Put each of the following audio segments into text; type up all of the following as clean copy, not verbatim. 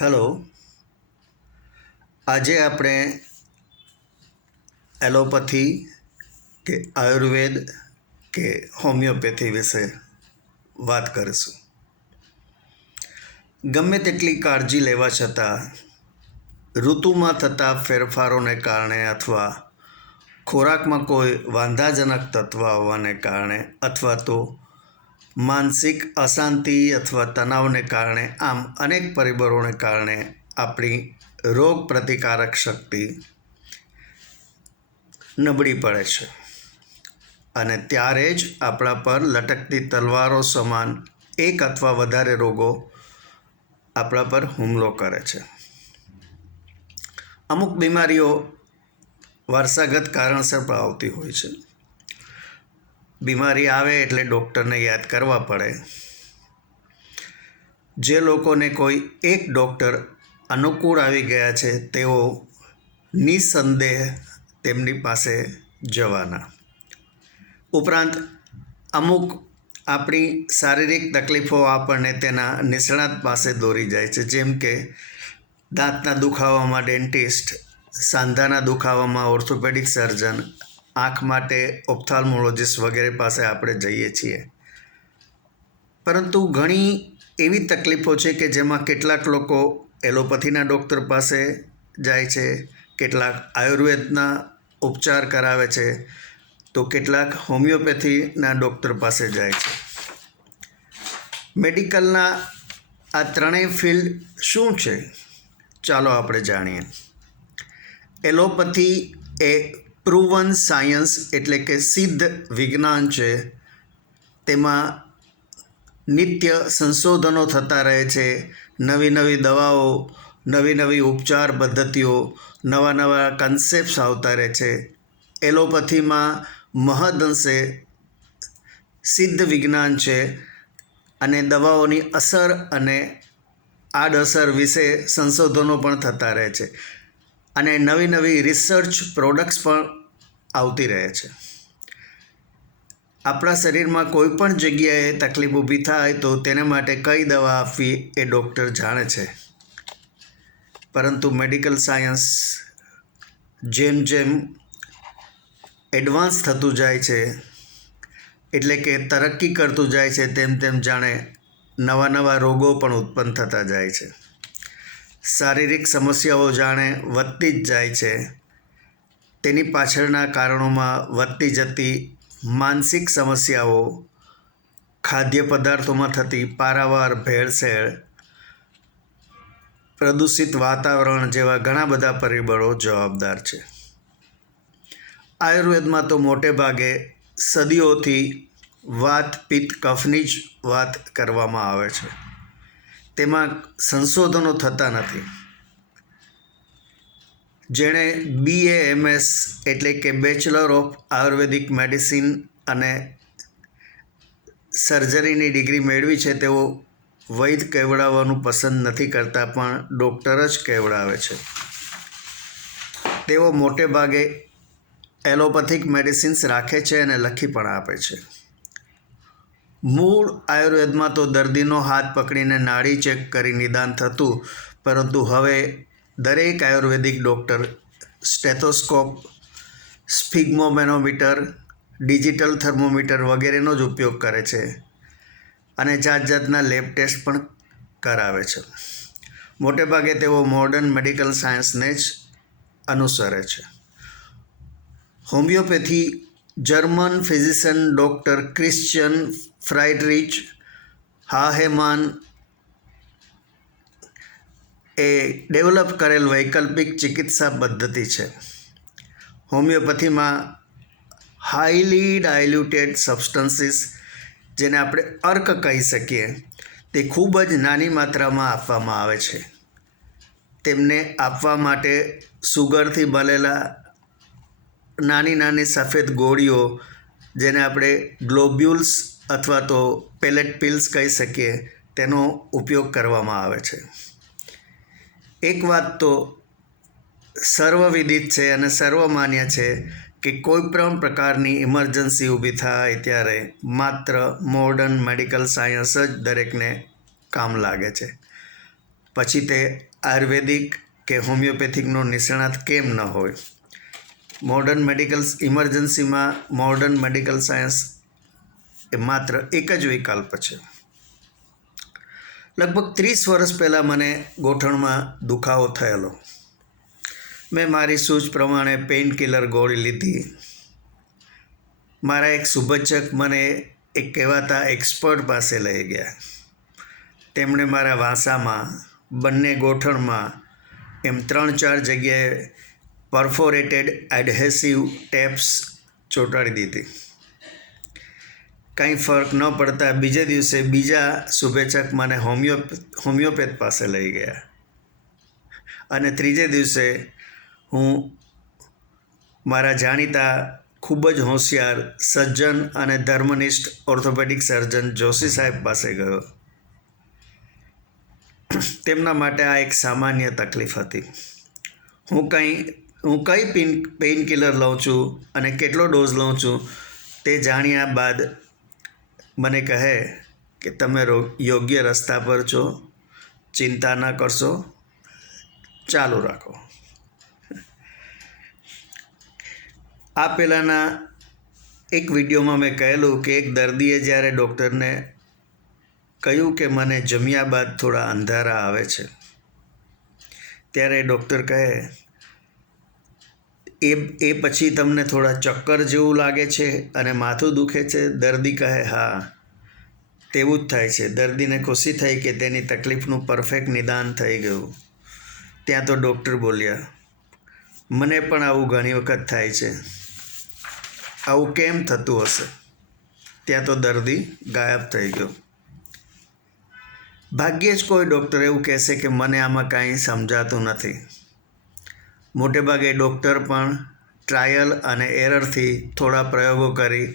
Hello. આજે આપણે allopathy કે આયુર્વેદ કે હોમિયોપેથી વિશે વાત કરીશું. ગમે તેટલી કાળજી લેવા છતાં ઋતુમાં થતા ફેરફારોને કારણે અથવા ખોરાકમાં કોઈ વાંધાજનક તત્વ આવવાને કારણે અથવા તો માનસિક અશાંતિ અથવા તણાવને કારણે આમ અનેક પરિબળોને કારણે આપણી રોગ પ્રતિકારક શક્તિ નબળી પડે છે અને ત્યારે જ આપણા પર લટકતી તલવારો સમાન એક અથવા વધારે રોગો આપણા પર હુમલો કરે છે. અમુક બીમારીઓ વારસાગત કારણસર પણ આવતી હોય છે. બીમારી આવે એટલે ડૉક્ટરને યાદ કરવા પડે. જે લોકોને કોઈ એક ડૉક્ટર અનુકૂળ આવી ગયા છે તેઓ નિસંદેહ તેમની પાસે જવાના. ઉપરાંત અમુક આપણી શારીરિક તકલીફો આપણને તેના નિષ્ણાત પાસે દોરી જાય છે, જેમ કે દાંતના દુખાવામાં ડેન્ટિસ્ટ, સાંધાના દુખાવામાં ઓર્થોપેડિક સર્જન, આંખ માટે ઓપ્થાલ્મોલોજીસ્ટ વગેરે પાસે આપણે જઈએ છીએ. પરંતુ ઘણી એવી તકલીફો છે કે જેમાં કેટલાક લોકો એલોપેથીના ડૉક્ટર પાસે જાય છે, કેટલાક આયુર્વેદના ઉપચાર કરાવે છે, તો કેટલાક હોમિયોપેથીના ડૉક્ટર પાસે જાય છે. મેડિકલના આ ત્રણેય ફિલ્ડ શું છે? ચાલો આપણે જાણીએ. એલોપેથી એ પ્રૂવન સાયન્સ એટલે કે સિદ્ધ વિજ્ઞાન છે. તેમાં નિત્ય સંશોધનો થતા રહે છે. નવી નવી દવાઓ, નવી નવી ઉપચાર પદ્ધતિઓ, નવા નવા કન્સેપ્ટ્સ આવતા રહે છે. એલોપેથીમાં મહદઅંશે સિદ્ધ વિજ્ઞાન છે અને દવાઓની અસર અને આડઅસર વિશે સંશોધનો પણ થતા રહે છે અને નવી નવી રિસર્ચ પ્રોડક્ટ્સ પણ આવતી રહે છે. આપણા શરીરમાં કોઈ પણ જગ્યાએ તકલીફ ઊભી થાય તો તેને માટે કઈ દવા આપવી એ ડૉક્ટર જાણે છે. પરંતુ મેડિકલ સાયન્સ જેમ જેમ એડવાન્સ થતું જાય છે, એટલે કે તરક્કી કરતું જાય છે, તેમ તેમ જાણે નવા નવા રોગો પણ ઉત્પન્ન થતા જાય છે. શારીરિક સમસ્યાઓ જાણે વધતી જ જાય છે. તેની પાછળના કારણોમાં વધતી જતી માનસિક સમસ્યાઓ, ખાદ્ય પદાર્થોમાં થતી પારાવાર ભેળસેળ, પ્રદૂષિત વાતાવરણ જેવા ઘણા બધા પરિબળો જવાબદાર છે. આયુર્વેદમાં તો મોટે ભાગે સદીઓથી વાત, પિત્ત, કફની જ વાત કરવામાં આવે છે. તેમાં સંશોધનો થતા નથી. જેણે BAMS એટલે કે બેચલર ઓફ આયુર્વેદિક મેડિસિન અને સર્જરીની ડિગ્રી મેળવી છે તેઓ વૈદ કહેવડાવવાનું પસંદ નથી કરતા, પણ ડૉક્ટર જ કહેવડાવે છે. તેઓ મોટે ભાગે એલોપેથિક મેડિસિન્સ રાખે છે અને લખી પણ આપે છે. મૂળ આયુર્વેદમાં તો દર્દીનો હાથ પકડીને નાડી ચેક કરી નિદાન થતું, પરંતુ હવે દરેક આયુર્વેદિક ડૉક્ટર સ્ટેથોસ્કોપ, સ્ફિગ્મોમેનોમીટર, ડિજિટલ થર્મોમીટર વગેરેનો જ ઉપયોગ કરે છે અને જાત જાતના લેબ ટેસ્ટ પણ કરાવે છે. મોટે ભાગે તેઓ મોડર્ન મેડિકલ સાયન્સને જ અનુસરે છે. Homeopathy German physician doctor Christian Friedrich Hahnemann એ ડેવલપ કરેલ વૈકલ્પિક ચિકિત્સા પદ્ધતિ છે. હોમિયોપેથીમાં હાઈલી ડાયલ્યુટેડ સબસ્ટન્સીસ, જેને આપણે અર્ક કહી શકીએ, તે ખૂબ જ નાની માત્રામાં આપવામાં આવે છે. તેમને આપવા માટે સુગરથી બનેલા નાની નાની સફેદ ગોળીઓ, જેને આપણે ગ્લોબ્યુલ્સ અથવા તો પેલેટ પિલ્સ કહી શકીએ, તેનો ઉપયોગ કરવામાં આવે છે. એક વાત તો સર્વવિદિત છે અને સર્વમાન્ય છે કે કોઈ પણ પ્રકારની ઇમરજન્સી ઊભી થાય ત્યારે માત્ર મોડર્ન મેડિકલ સાયન્સ જ દરેકને કામ લાગે છે. પછી તે આયુર્વેદિક કે હોમિયોપેથિકનો નિષ્ણાત કેમ ન હોય. મોડર્ન મેડિકલ ઇમરજન્સીમાં મોડર્ન મેડિકલ સાયન્સ એ માત્ર એક જ વિકલ્પ છે. લગભગ 30 વર્ષ પહેલાં મને ગોઠણમાં દુખાવો થયેલો. મેં મારી સૂઝ પ્રમાણે પેઇન કિલર ગોળી લીધી. મારા એક શુભેચ્છક મને એક કહેવાતા એક્સપર્ટ પાસે લઈ ગયા. તેમણે મારા વાંસામાં, બંને ગોઠણમાં એમ 3-4 જગ્યાએ પરફોરેટેડ એડહેસિવ ટેપ્સ ચોંટાડી દીધી. કંઈ ફરક ન પડતા બીજે દિવસે બીજા શુભેચ્છક મને હોમિયોપેથ પાસે લઈ ગયા અને ત્રીજે દિવસે હું મારા જાણીતા ખૂબ જ હોશિયાર સજ્જન અને ધર્મનિષ્ઠ ઓર્થોપેડિક સર્જન જોશી સાહેબ પાસે ગયો. તેમના માટે આ એક સામાન્ય તકલીફ હતી. હું કઈ પેઇન કિલર લઉં છું અને કેટલો ડોઝ લઉં છું તે જાણ્યા બાદ મને કહે કે તમે યોગ્ય રસ્તા પર છો, ચિંતા ન કરશો, ચાલુ રાખો. આ પહેલાંના એક વિડીયોમાં મેં કહેલું કે એક દર્દીએ જ્યારે ડૉક્ટરને કહ્યું કે મને જમ્યા બાદ થોડા અંધારા આવે છે, ત્યારે ડૉક્ટર કહે એ પછી તમને થોડા ચક્કર જેવું લાગે છે અને માથું દુખે છે. દર્દી કહે હા, તેવું જ થાય છે. દર્દીને ખુશી થઈ કે તેની તકલીફનું પરફેક્ટ નિદાન થઈ ગયું. ત્યાં તો ડૉક્ટર બોલ્યા, મને પણ આવું ઘણી વખત થાય છે, આવું કેમ થતું હશે? ત્યાં તો દર્દી ગાયબ થઈ ગયો. ભાગ્યે જ કોઈ ડૉક્ટર એવું કહેશે કે મને આમાં કાંઈ સમજાતું નથી. મોટે ભાગે ડૉક્ટર પણ ટ્રાયલ અને એરરથી થોડા પ્રયોગો કરી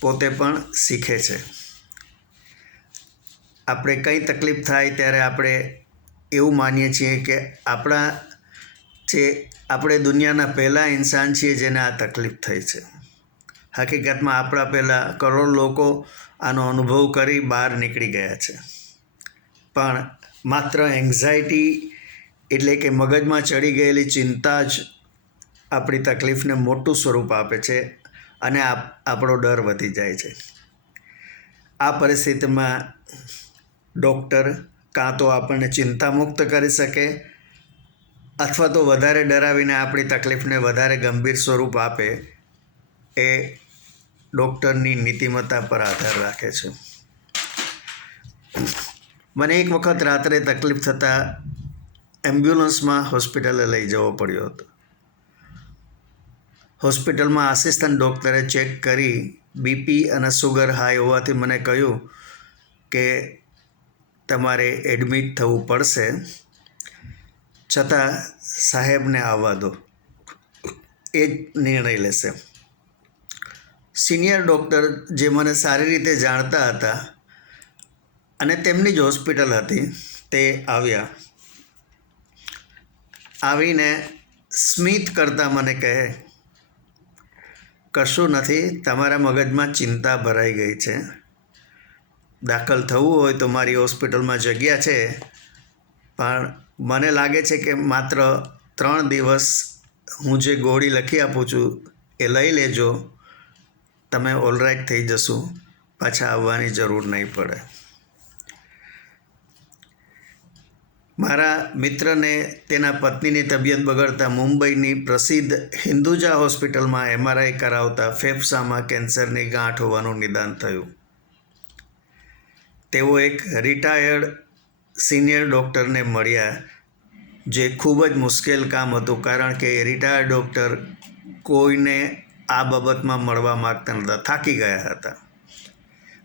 પોતે પણ શીખે છે. આપણે કંઈ તકલીફ થાય ત્યારે આપણે એવું માનીએ છીએ કે આપણે દુનિયાના પહેલાં ઇન્સાન છીએ જેને આ તકલીફ થઈ છે. હકીકતમાં આપણા પહેલાં કરોડ લોકો આનો અનુભવ કરી બહાર નીકળી ગયા છે. પણ માત્ર એન્ઝાયટી એટલે કે મગજમાં ચડી ગયેલી ચિંતા જ આપણી તકલીફને મોટું સ્વરૂપ આપે છે અને આપણો ડર વધી જાય છે. આ પરિસ્થિતિમાં ડૉક્ટર કાં તો આપણને ચિંતામુક્ત કરી શકે અથવા તો વધારે ડરાવીને આપણી તકલીફને વધારે ગંભીર સ્વરૂપ આપે, એ ડૉક્ટરની નીતિમત્તા પર આધાર રાખે છે. મને એક વખત રાત્રે તકલીફ થતાં એમ્બ્યુલન્સમાં હોસ્પિટલે લઈ જવો પડ્યો હતો. હોસ્પિટલમાં આસિસ્ટન્ટ ડૉક્ટરે ચેક કરી બીપી અને સુગર હાઈ હોવાથી મને કહ્યું કે તમારે એડમિટ થવું પડશે, છતાં સાહેબને આવવા દો, એ જ નિર્ણય લેશે. સિનિયર ડૉક્ટર જે મને સારી રીતે જાણતા હતા અને તેમની જ હોસ્પિટલ હતી, તે આવ્યા. આવીને સ્મિત કરતાં મને કહે, કશું નથી, તમારા મગજમાં ચિંતા ભરાઈ ગઈ છે. દાખલ થવું હોય તો મારી હોસ્પિટલમાં જગ્યા છે, પણ મને લાગે છે કે માત્ર 3 દિવસ હું જે ગોળી લખી આપું છું એ લઈ લેજો, તમે ઓલરાઇટ થઈ જશો, પાછા આવવાની જરૂર નહીં પડે. મારા મિત્રને તેના પત્નીની તબિયત બગડતા મુંબઈની પ્રસિદ્ધ હિન્દુજા હોસ્પિટલમાં MRI કરાવતા ફેફસામાં કેન્સરની ગાંઠ હોવાનું નિદાન થયું. તેઓ એક રિટાયર્ડ સિનિયર ડૉક્ટરને મળ્યા, જે ખૂબ જ મુશ્કેલ કામ હતું, કારણ કે રિટાયર્ડ ડૉક્ટર કોઈને આ બાબતમાં મળવા માગતા નહોતા, થાકી ગયા હતા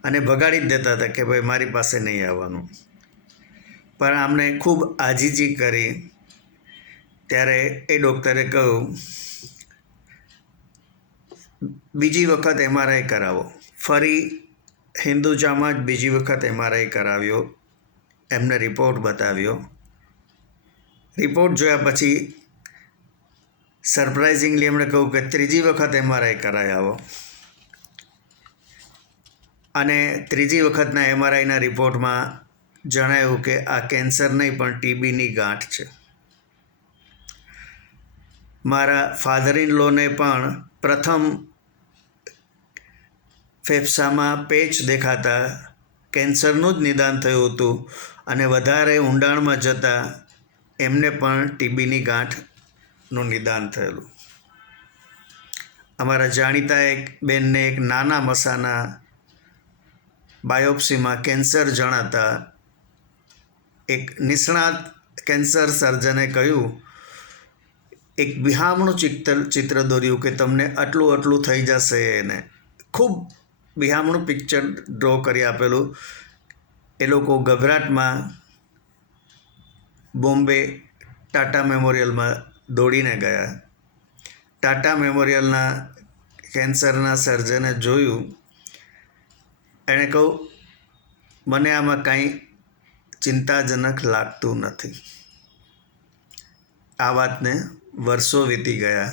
અને ભગાડી જ દેતા હતા કે ભાઈ મારી પાસે નહીં આવવાનું. પણ આમને ખૂબ આજીજી કરી ત્યારે એ ડૉક્ટરે કહ્યું, બીજી વખત MRI કરાવો. ફરી હિન્દુજામાં જ બીજી વખત MRI કરાવ્યો, એમને રિપોર્ટ બતાવ્યો. રિપોર્ટ જોયા પછી સરપ્રાઇઝિંગલી એમણે કહ્યું કે ત્રીજી વખત MRI કરાવી આવો. અને ત્રીજી વખતના MRIના રિપોર્ટમાં જણાયું કે આ કેન્સર નહીં પણ ટીબીની ગાંઠ છે. મારા ફાધર ઇન લોને પણ પ્રથમ ફેફસામાં પેચ દેખાતા કેન્સરનું જ નિદાન થયું હતું અને વધારે ઊંડાણમાં જતાં એમને પણ ટીબીની ગાંઠનું નિદાન થયેલું. અમારા જાણીતા એક બેનને એક નાના મસાના બાયોપ્સીમાં કેન્સર જણાતા એક નિષ્ણાત કેન્સર સર્જને કહ્યું, એક બિહામણું ચિત્ર દોર્યું કે તમને આટલું થઈ જશે એને. ખૂબ બિહામણું પિક્ચર ડ્રો કરી આપેલું. એ લોકો ગભરાટમાં બોમ્બે ટાટા મેમોરિયલમાં દોડીને ગયા. ટાટા મેમોરિયલના કેન્સરના સર્જને જોયું. એણે કહ્યું, મને આમાં કાંઈ ચિંતાજનક લાગતું નથી. આ વાતને વર્ષો વીતી ગયા.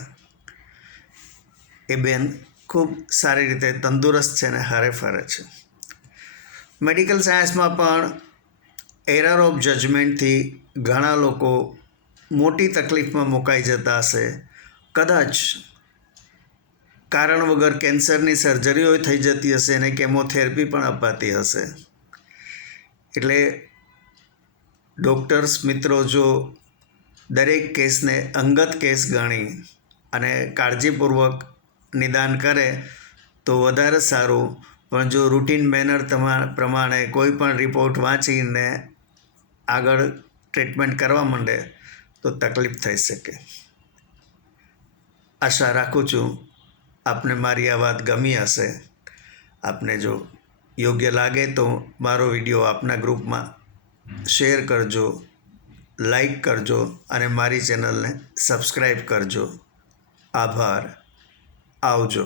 એ બેન ખૂબ સારી રીતે તંદુરસ્ત છે ને હરે ફરે છે. મેડિકલ સાયન્સમાં પણ એરર ઓફ જજમેન્ટથી ઘણા લોકો મોટી તકલીફમાં મુકાઈ જતા હશે. કદાચ કારણ વગર કેન્સરની સર્જરીઓ થઈ જતી હશે અને કેમોથેરાપી પણ અપાતી હશે. એટલે ડૉક્ટર્સ મિત્રો જો દરેક કેસને અંગત કેસ ગણી અને કાળજીપૂર્વક નિદાન કરે તો વધારે સારું. પણ જો રૂટીન મેનર પ્રમાણે કોઈ પણ રિપોર્ટ વાંચીને આગળ ટ્રીટમેન્ટ કરવા માંડે તો તકલીફ થઈ શકે. આશા રાખું છું આપને મારી આ વાત ગમી હશે. આપને જો યોગ્ય લાગે તો મારો વિડીયો આપના ગ્રુપમાં શેર કરજો, લાઈક કરજો અને મારી ચેનલને સબસ્ક્રાઈબ કરજો. આભાર. આવજો.